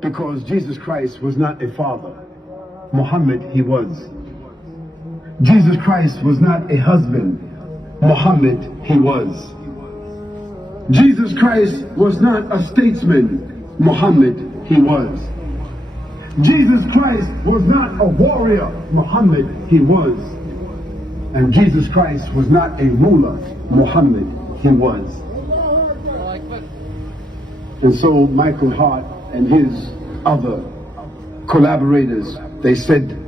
Because Jesus Christ was not a father. Muhammad, he was. Jesus Christ was not a husband. Muhammad, he was. Jesus Christ was not a statesman. Muhammad, he was. Jesus Christ was not a warrior. Muhammad, he was. And Jesus Christ was not a ruler. Muhammad, he was. And so Michael Hart and his other collaborators, they said,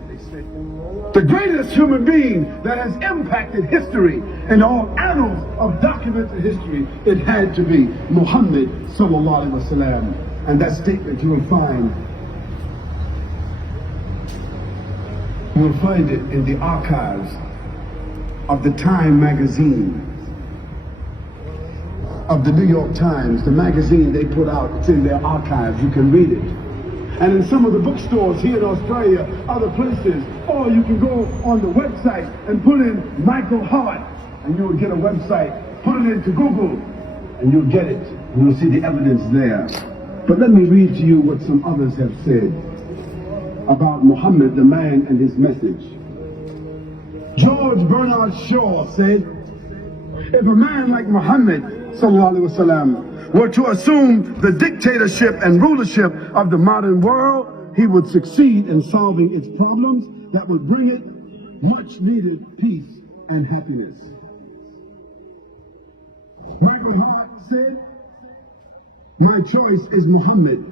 the greatest human being that has impacted history and all annals of documented history, it had to be Muhammad sallallahu alaihi wasallam. And that statement you will find it in the archives of the Time magazine, of the New York Times, the magazine they put out. It's in their archives, you can read it. And in some of the bookstores here in Australia, other places, or you can go on the website and put in Michael Hart, and you will get a website. Put it into Google, and you'll get it. And you'll see the evidence there. But let me read to you what some others have said about Muhammad, the man, and his message. George Bernard Shaw said, if a man like Muhammad sallallahu alaihi wasallam were to assume the dictatorship and rulership of the modern world, he would succeed in solving its problems that would bring it much needed peace and happiness. Michael Hart said, my choice is Muhammad.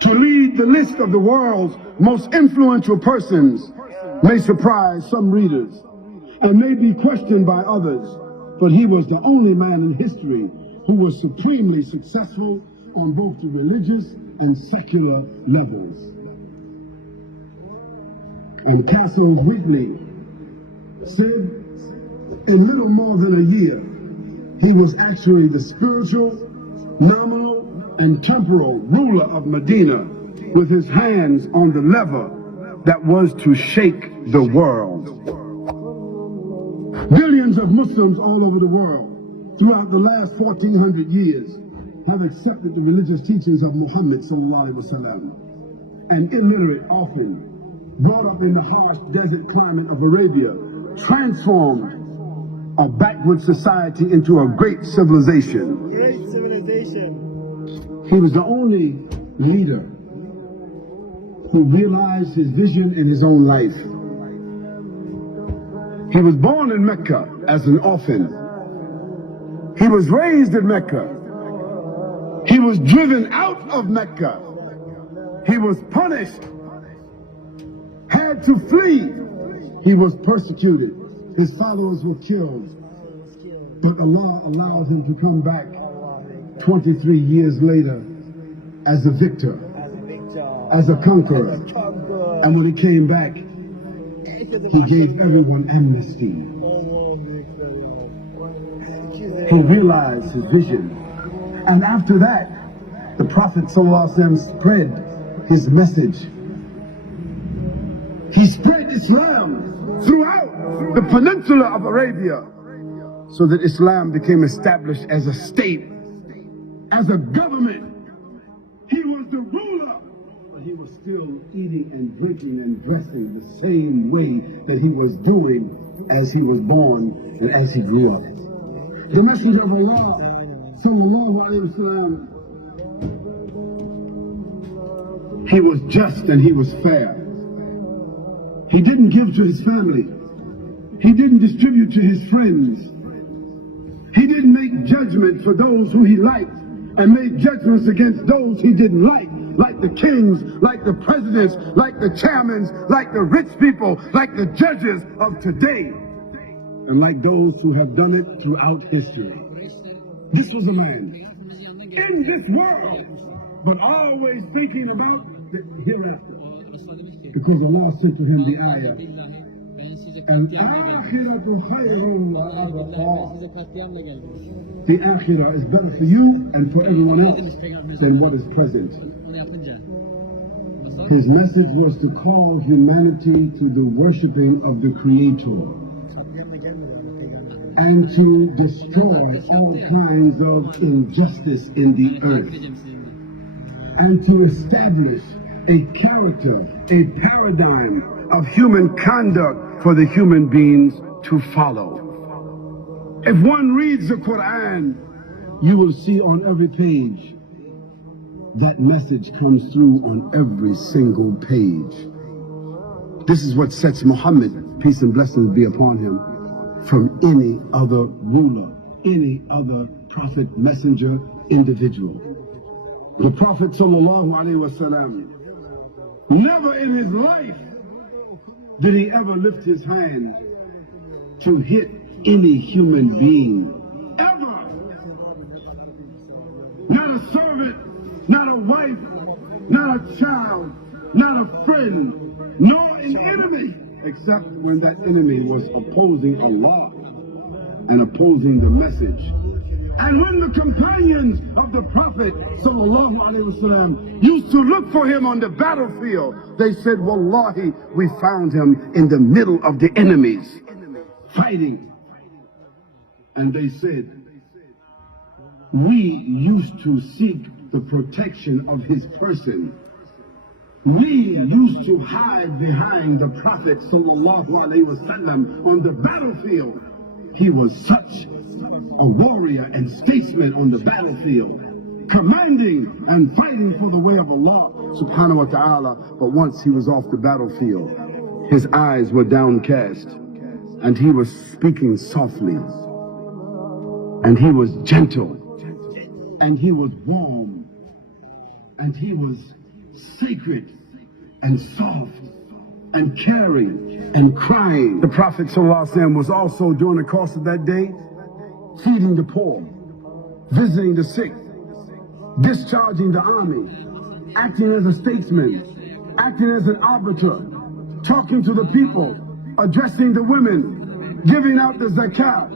To lead the list of the world's most influential persons may surprise some readers and may be questioned by others, but he was the only man in history who was supremely successful on both the religious and secular levels. And Castle Whitney said, in little more than a year, he was actually the spiritual, nominal, and temporal ruler of Medina, with his hands on the lever that was to shake the world. Billions of Muslims all over the world throughout the last 1400 years have accepted the religious teachings of Muhammad sallallahu alaihi wasallam. And illiterate, often brought up in the harsh desert climate of Arabia, transformed a backward society into a great civilization. Great civilization. He was the only leader who realized his vision in his own life. He was born in Mecca as an orphan. He was raised in Mecca. He was driven out of Mecca. He was punished, had to flee. He was persecuted. His followers were killed. But Allah allowed him to come back 23 years later as a victor, as a conqueror. And when he came back, he gave everyone amnesty. He realized his vision. And after that, the Prophet ﷺ spread his message. He spread Islam throughout the peninsula of Arabia, so that Islam became established as a state, as a government. He was the ruler, but he was still eating and drinking and dressing the same way that he was doing as he was born and as he grew up. The Messenger of Allah sallallahu alaihi wasallam, he was just and he was fair. He didn't give to his family. He didn't distribute to his friends. He didn't make judgment for those who he liked and made judgments against those he didn't like the kings, like the presidents, like the chairmen, like the rich people, like the judges of today, and like those who have done it throughout history. This was a man in this world, but always thinking about the hereafter. Because Allah said to him the ayah, Al-akhiratu khayrun wa abqa. The akhirah is better for you and for everyone else than what is present. His message was to call humanity to the worshipping of the Creator and to destroy all kinds of injustice in the earth. and to establish a character, a paradigm of human conduct for the human beings to follow. If one reads the Quran, you will see on every page that message comes through on every single page. This is what sets Muhammad, peace and blessings be upon him, from any other ruler, any other prophet, messenger, individual. The Prophet ﷺ, never in his life did he ever lift his hand to hit any human being, ever. Not a servant, not a wife, not a child, not a friend, nor an enemy, except when that enemy was opposing Allah and opposing the message. And when the companions of the Prophet ﷺ used to look for him on the battlefield, they said, Wallahi, we found him in the middle of the enemies, fighting. And they said, we used to seek the protection of his person. We used to hide behind the Prophet ﷺ on the battlefield. He was such a warrior and statesman on the battlefield, commanding and fighting for the way of Allah subhanahu wa ta'ala. But once he was off the battlefield, his eyes were downcast, and he was speaking softly, and he was gentle, and he was warm, and he was sacred and soft and caring and crying. The Prophet ﷺ was also, during the course of that day, feeding the poor, visiting the sick, discharging the army, acting as a statesman, acting as an arbiter, talking to the people, addressing the women, giving out the zakat,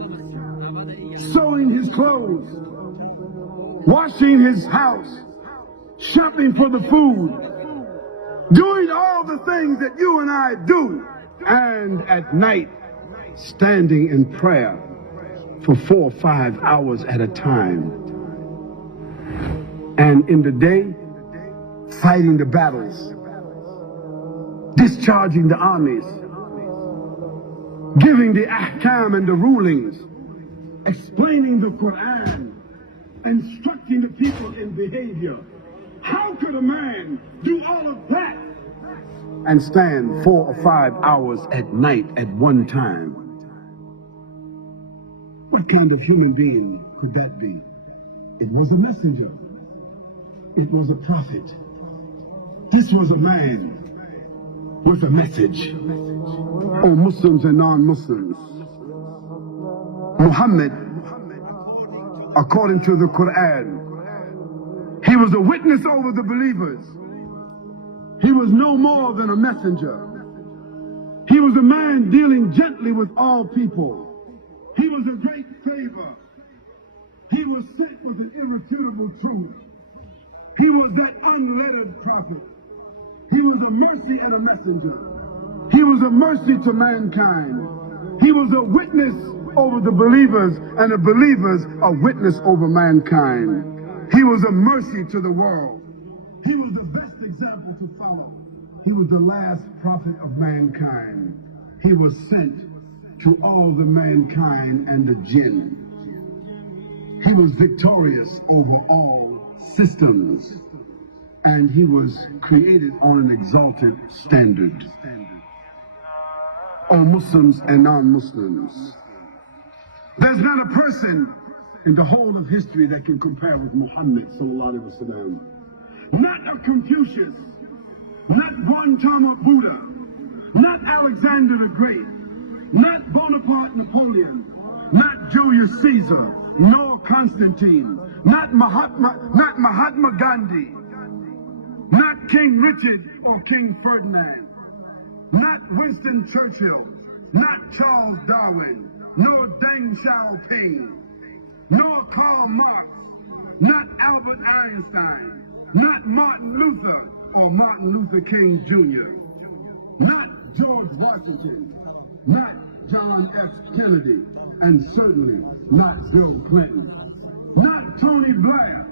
sewing his clothes, washing his house, shopping for the food, doing all the things that you and I do, and at night standing in prayer for 4 or 5 hours at a time, and in the day fighting the battles, discharging the armies, giving the ahkam and the rulings, explaining the Quran, instructing the people in behavior. How could a man do all of that and stand 4 or 5 hours at night at one time? What kind of human being could that be? It was a messenger. It was a prophet. This was a man with a message. Oh, Muslims and non-Muslims, Muhammad, according to the Quran, he was a witness over the believers. He was no more than a messenger. He was a man dealing gently with all people. He was a great favor. He was sent with an irrefutable truth. He was that unlettered prophet. He was a mercy and a messenger. He was a mercy to mankind. He was a witness over the believers, and the believers a witness over mankind. He was a mercy to the world. He was the best example to follow. He was the last prophet of mankind. He was sent to all the mankind and the jinn. He was victorious over all systems, and he was created on an exalted standard. O Muslims and non-Muslims, there's not a person in the whole of history that can compare with Muhammad sallallahu alaihi wasallam. Not a Confucius, not Gautama Buddha, not Alexander the Great, not Bonaparte Napoleon, not Julius Caesar, nor Constantine, not Mahatma Gandhi, not King Richard or King Ferdinand, not Winston Churchill, not Charles Darwin, nor Deng Xiaoping, nor Karl Marx, not Albert Einstein, not Martin Luther or Martin Luther King Jr., not George Washington, not John F. Kennedy, and certainly not Bill Clinton, not Tony Blair,